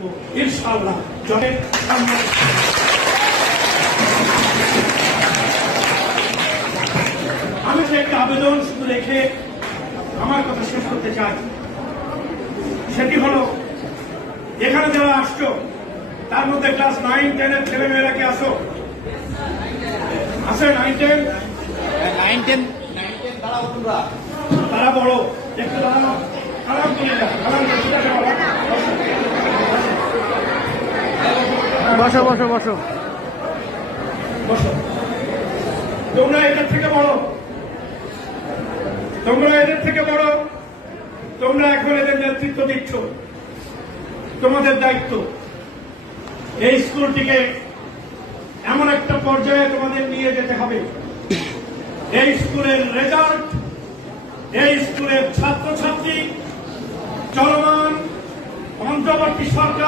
ইনশাআল্লাহ আমি একটা আবেদন শুধু রেখে আমার কথা শেষ করতে চাই। সেটি হলো, এখানে যারা আসছো তার মধ্যে ক্লাস 9-10 ছেলেমেয়েরা কি আসো? আছে 9-10? তারা বড় একটু দাঁড়ানো, আলহামদুলিল্লাহ বসো বসো বসো বসো। তোমরা এদের থেকে বড়, তোমরা এখন এদের নেতৃত্ব দিচ্ছ। তোমাদের দায়িত্ব এই স্কুলটিকে এমন একটা পর্যায়ে তোমাদের নিয়ে যেতে হবে, এই স্কুলের রেজাল্ট, এই স্কুলের ছাত্রছাত্রী, চলমান অন্তর্বর্তী সরকার